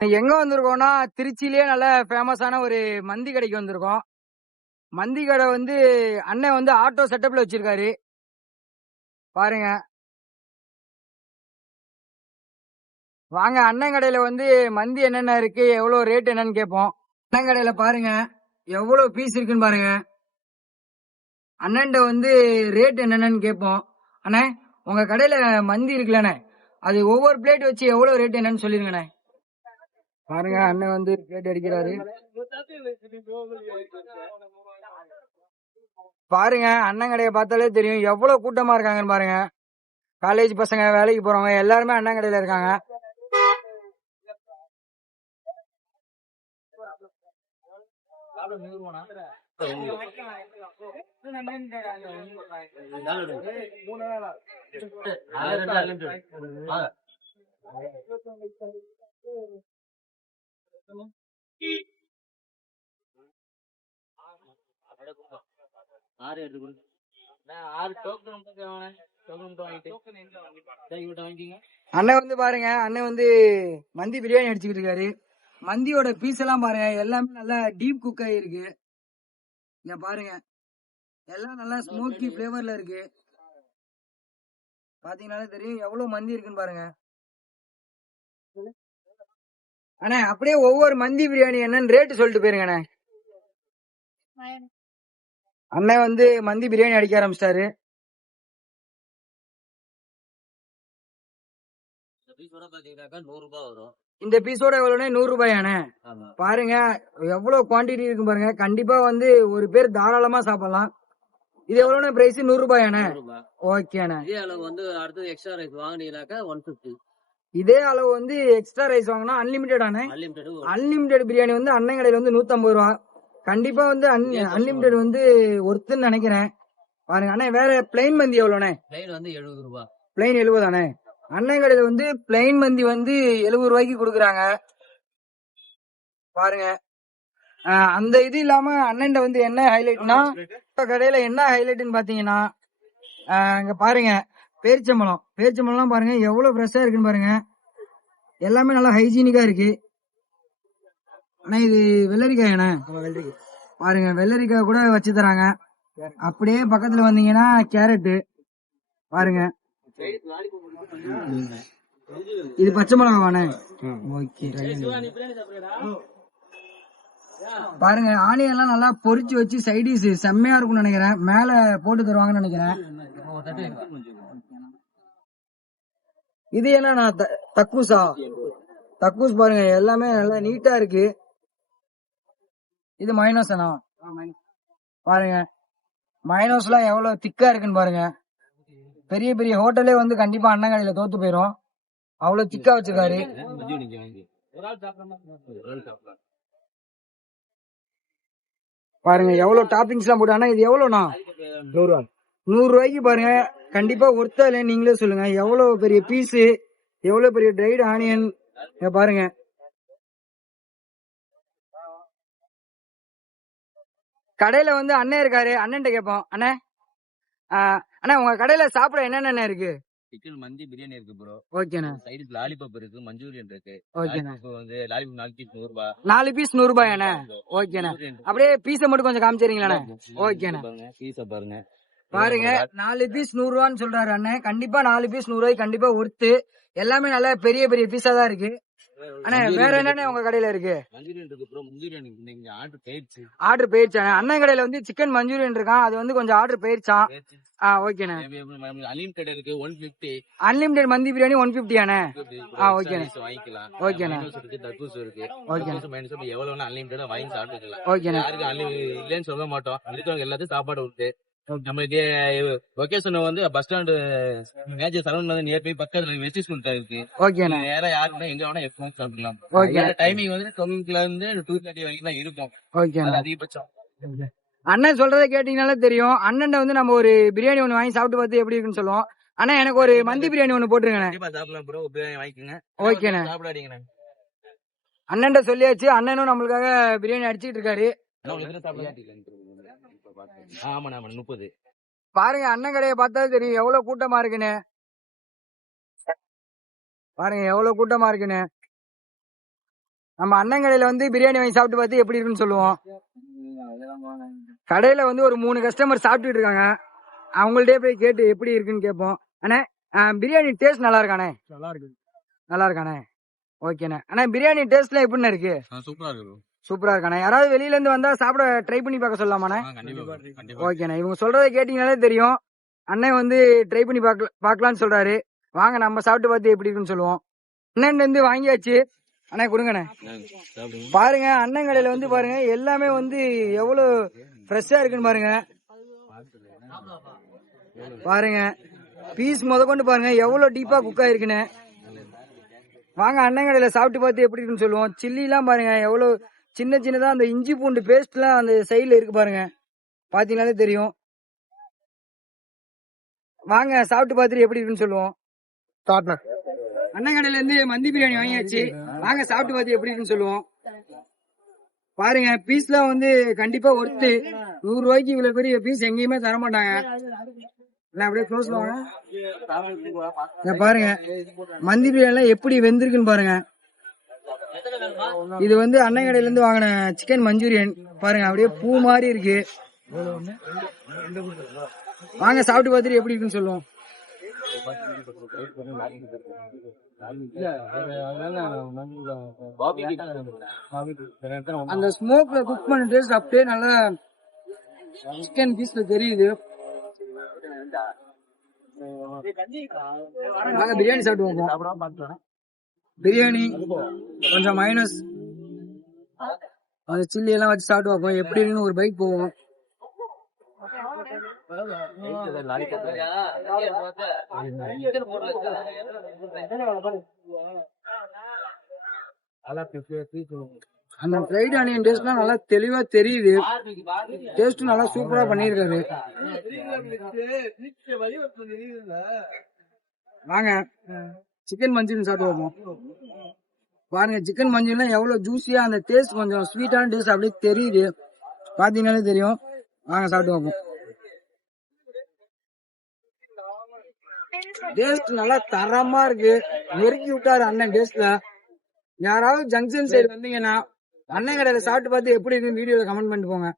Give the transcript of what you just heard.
எங்க வந்திருக்கோம்னா திருச்சியிலேயே நல்ல ஃபேமஸான ஒரு மந்தி கடைக்கு வந்திருக்கோம். மந்தி கடை வந்து அண்ணன் வந்து ஆட்டோ செட்டப்ல வச்சிருக்காரு பாருங்க. வாங்க அண்ணன் கடையில வந்து மந்தி என்னென்ன இருக்கு, எவ்வளவு ரேட் என்னன்னு கேட்போம். அண்ணன் கடையில பாருங்க எவ்வளவு பீஸ் இருக்குன்னு பாருங்க. அண்ணன்ட்ட வந்து ரேட் என்னென்னு கேட்போம். அண்ணே, உங்க கடையில மந்தி இருக்குல்லண்ணே, அது ஒவ்வொரு பிளேட் வச்சு எவ்வளவு ரேட் என்னன்னு சொல்லிருங்கண்ணே. பாருங்க அண்ணன் வந்து பிளேட் அடிக்கிறாரு பாருங்க. அண்ணன் கடையை பார்த்தாலே தெரியும் எவ்வளவு கூட்டமா இருக்காங்கன்னு பாருங்க. காலேஜ் பசங்க, வேலைக்கு போறவங்க எல்லாருமே அண்ணன் கடையில இருக்காங்க. அண்ணன் வந்து பாருங்க, அண்ணன் வந்து மந்தி பிரியாணி அடிச்சுக்கிட்டு இருக்காரு. மந்தியோட பீஸ் எல்லாம் பாருங்க, எல்லாமே நல்லா டீப் குக் ஆகிருக்கு. இங்க பாருங்க, எல்லாம் நல்லா ஸ்மோக்கி பிளேவர்ல இருக்கு. பாத்தீங்கன்னாலே தெரியும் எவ்வளவு மந்தி இருக்குன்னு பாருங்க. அண்ணே, அப்படியே ஒவ்வொரு மந்தி பிரியாணி என்னன்னு ரேட்டு சொல்லிட்டு போயிருங்க அண்ணே. அண்ணன் வந்து மந்தி பிரியாணி அடிக்க ஆரம்பிச்சிட்டாரு. இந்த பீஸோட எவ்வளவுனா 100 ரூபாயாண்ணே. பாருங்க எவ்வளவு குவான்டிட்டி இருக்கு பாருங்க. கண்டிப்பா வந்து ஒரு பேர் தாராளமா சாப்பிடலாம். இது எவ்வளவு பிரைஸ்? 100 ரூபாயாண்ணே. ஓகேண்ணே. இதே அளவு வந்து அடுத்து எக்ஸ்ட்ரா ரைஸ் வாங்கினீங்கன்னாக்கா 150. இதே அளவு வந்து எக்ஸ்ட்ரா ரைஸ் வாங்கினா அன்லிமிட்டட் ஆனே. அன்லிமிட்டட் பிரியாணி வந்து அண்ணன் கடையில வந்து 150 ரூபா. கண்டிப்பா வந்து அன்லிமிட்டட் வந்து ஒருத்துன்னு நினைக்கிறேன். பாருங்க அண்ணே, வேற பிளைன் மந்தி எவ்வளவுண்ணே? பிளைன் வந்து 70 ரூபா. பிளைன் 70 தானே. அண்ணன் கடையில வந்து பிளைன் மந்தி வந்து 70 ரூபாய்க்கு கொடுக்குறாங்க பாருங்க. அந்த இது இல்லாம அண்ணன் வந்து என்ன ஹைலைட்னா, கடையில என்ன ஹைலைட்னு பாத்தீங்கன்னா, இங்க பாருங்க பேரிச்சம்பழம் பாருங்க எவ்வளவு ஃப்ரெஷ்ஷா இருக்குன்னு பாருங்க. எல்லாமே நல்லா ஹைஜீனிக்கா இருக்கு. ஆனா இது வெள்ளரிக்காய் பாருங்க, வெள்ளரிக்காய் கூட வச்சு தராங்க. அப்படியே பக்கத்துல வந்தீங்கன்னா கேரட் பாருங்க. இது பச்சை மிளகாவானே. ஓகே, பாருங்க ஆனியன் எல்லாம் நல்லா பொரிச்சு வச்சு சைடிஸ் செம்மையா இருக்கும்னு நினைக்கிறேன். மேல போட்டு தருவாங்கன்னு நினைக்கிறேன். இது என்ன தக்கூஸ் பாருங்க, எல்லாமே நல்லா நீட்டா இருக்கு. இது மைனோஸ்னா பாருங்க, மைனோஸ் எல்லாம் எவ்வளவு திக்கா இருக்குன்னு பாருங்க. பெரிய பெரிய ஹோட்டலே வந்து கண்டிப்பா அண்ணன் கடையில தோத்து போயிரும், அவ்வளவு திக்கா வச்சிருக்காரு. பாருங்க எவ்வளவு டாப்பிங்ஸ் எல்லாம் போட்டு. ஆனா இது எவ்வளவுனா 100 ரூபாய்க்கு பாருங்க. கண்டிப்பா ஒர்த்தா இல்ல நீங்களே சொல்லுங்க. எவ்வளவு பெரிய பீஸ், எவ்வளவு பெரிய ட்ரைடு ஆனியன் பாருங்க. கடையில வந்து அண்ணன் இருக்காரு, அண்ணன் கேட்போம். அண்ணே, அண்ணா உங்க கடையில சாப்பிட என்னென்ன இருக்கு? சிக்கன் மந்தி பிரியாணி இருக்கு ப்ரோ. ஓகேண்ணா. சைடுக்கு லாலிபாப் இருக்கு, மஞ்சூரியன் இருக்கு. ஓகேண்ணா. வந்து லாலிபாப் 4 பீஸ் 100 ரூபாய். 4 பீஸ் 100 ரூபாயாண்ணே. ஓகேண்ணா. அப்படியே பீஸை மட்டும் கொஞ்சம் காமிச்சிருங்களா? ஓகேண்ணா. பீஸை பாருங்க, பாருங்க 4 பீஸ் 100 ரூபான்னு சொல்றாரு அண்ணன். கண்டிப்பா 4 பீஸ் 100 ரூபாய்க்கு கண்டிப்பா ஒர்த்து. எல்லாமே நல்லா பெரிய பெரிய பீஸா தான் இருக்கு. அண்ணா வேற என்னென்ன உங்க கடையில இருக்கு? மஞ்சூரியன் இருக்கு ப்ரோ. மஞ்சூரியன் நீங்க ஆர்டர் போயிருச்சு. அண்ணன் கடையில வந்து சிக்கன் மஞ்சூரியன் இருக்கான், அது வந்து கொஞ்சம் ஆர்டர் போயிருச்சான். ஓகேண்ணா. அன்லிமிட்டட் இருக்கு 150. அன்லிமிட்டட் மந்தி பிரியாணி 150 ஆனே. ஓகேண்ணா. வாங்கிக்கலாம். ஓகேண்ணா. தக்கூஸ் இருக்கு. ஓகேண்ணா. எவ்வளவு அன்லிமிட்டடா வாங்கி சாப்பிட்டுக்கலாம். ஓகேண்ணா. யாருக்கு இல்லைன்னு சொல்ல மாட்டோம். எல்லாத்தையும் சாப்பாடு உண்டு. நம்மளுக்கு லொகேஷன் வந்து பஸ் ஸ்டாண்டு மேஜர் சரௌண்ட் வந்து நியர் பை பக்கத்துல வெஸ்ட் ஸ்கூல் இருக்கு. ஓகேண்ணா. நேரா யாருன்னா எங்க வேணா எப்பவும் சாப்பிடலாம். ஓகே. டைமிங் வந்து 12 இருந்து 2:30 வரைக்கும் தான் இருக்கும். ஓகேண்ணா. அதிகபட்சம். அண்ணன் சொல்றதை கேட்டீங்கன்னாலே தெரியும். அண்ணன் வந்து நம்ம ஒரு பிரியாணி ஒண்ணு வாங்கி சாப்பிட்டு பார்த்து எப்படி இருக்குன்னு சொல்லுவோம். ஆனா எனக்கு ஒரு மந்தி பிரியாணி ஒண்ணு போட்டுருங்க. ஓகேண்ணா. அண்ணன் சொல்லியாச்சு. அண்ணனும் நம்மளுக்காக பிரியாணி அடிச்சுட்டு இருக்காரு. பாருங்க அண்ணன் கடையை பார்த்தாலும் தெரியும் எவ்வளவு கூட்டமா இருக்குன்னு. பாருங்க எவ்வளவு கூட்டமா இருக்குன்னு. நம்ம அண்ணன் கடையில வந்து பிரியாணி வாங்கி சாப்பிட்டு பார்த்து எப்படி இருக்குன்னு சொல்லுவோம். கடையில வந்து ஒரு 3 கஸ்டமர் சாப்பிட்டுட்டு இருக்காங்க. அவங்கள்ட்டே போய் கேட்டு எப்படி இருக்குன்னு கேட்போம். அண்ணே பிரியாணி டேஸ்ட் நல்லா இருக்கானே? நல்லா இருக்கானே, ஓகேண்ணே. அண்ணா பிரியாணி டேஸ்ட்லாம் எப்படிண்ணே இருக்கு? சூப்பரா இருக்கானே. யாராவது வெளியில இருந்து வந்தா சாப்பிட ட்ரை பண்ணி பார்க்க சொல்லலாமாண்ணே? ஓகேண்ணே. இவங்க சொல்றதை கேட்டீங்கனாலே தெரியும் அண்ணன் வந்து ட்ரை பண்ணி பார்க்கலான்னு சொல்றாரு. வாங்க நம்ம சாப்பிட்டு பார்த்து எப்படி இருக்குன்னு சொல்லுவோம். அண்ணன் வந்து வாங்கியாச்சு. அண்ணா கொடுங்கண்ணே. பாருங்க அண்ணன் கடையில வந்து பாருங்க எல்லாமே வந்து எவ்வளவு ஃப்ரெஷ்ஷா இருக்குன்னு பாருங்க. பாருங்க பீஸ் முதற்கொண்டு பாருங்க எவ்வளவு டீப்பா குக் ஆயிருக்குன்னு. வாங்க அண்ணன் கடையில சாப்பிட்டு பார்த்து எப்படி இருக்குன்னு சொல்லுவோம். சில்லி எல்லாம் பாருங்க எவ்வளவு சின்ன சின்னதா அந்த இஞ்சி பூண்டு பேஸ்ட் எல்லாம் அந்த சைட்ல இருக்கு பாருங்க, பாத்தீங்கன்னாலே தெரியும். வாங்க சாப்பிட்டு பார்த்துட்டு எப்படி இருக்குன்னு சொல்லுவோம். அண்ணன் கடையில இருந்து மந்தி பிரியாணி வாங்கியாச்சு. வாங்க சாப்பிட்டு பார்த்து எப்படி இருக்குன்னு சொல்லுவோம். பாருங்க பீஸ்லாம் வந்து கண்டிப்பா ஒர்த்து. 100 ரூபாய்க்கு இவ்வளவு பெரிய பீஸ் எங்கேயுமே தர மாட்டாங்க. அப்படியே க்ளோஸ் வாங்க. பாருங்க மந்தி பிரியாணி எப்படி வெந்திருக்குன்னு பாருங்க. இது வந்து அண்ணன் கடையில இருந்து வாங்கின சிக்கன் மஞ்சூரியன். பாருங்க அப்படியே பூ மாதிரி இருக்கு. வாங்க சாப்பிட்டு பார்த்துட்டு எப்படி இருக்குன்னு சொல்லுவோம். அந்த ஸ்மோக்ல குக் பண்ண டேஸ்ட் அப்படியே நல்லா சிக்கன் பீஸ்ல தெரியுது. நாங்க பிரியாணி சாப்பிடுவோம். பிரியாணி கொஞ்சம் மைனஸ் அந்த சில்லி எல்லாம் வச்சு சாப்பிட்டு பார்ப்போம் எப்படி இருக்குன்னு ஒரு பைக் போவோம். அந்த ஃப்ரைட் ஆனியன் டேஸ்ட்லாம் நல்லா தெளிவா தெரியுது. டேஸ்ட் நல்லா சூப்பரா பண்ணிருக்காரு. வாங்க சிக்கன் மஞ்சூரியன் சாப்பிட்டு வைப்போம். பாருங்க சிக்கன் மஞ்சூரியன் எவ்வளவு ஜூசியா அந்த டேஸ்ட் கொஞ்சம் ஸ்வீட்டான டேஸ்ட் அப்படியே தெரியுது, பாத்தீங்கன்னாலே தெரியும். வாங்க சாப்பிட்டு வைப்போம். டேஸ்ட் நல்லா தரமா இருக்கு. நெருக்கி விட்டாரு அண்ணன் டேஸ்ட்ல. யாராவது ஜங்ஷன் சைடு வந்தீங்கன்னா அண்ணன் கடையில சாப்பிட்டு பார்த்து எப்படி இருக்குன்னு வீடியோல கமெண்ட் பண்ணிட்டு போங்க.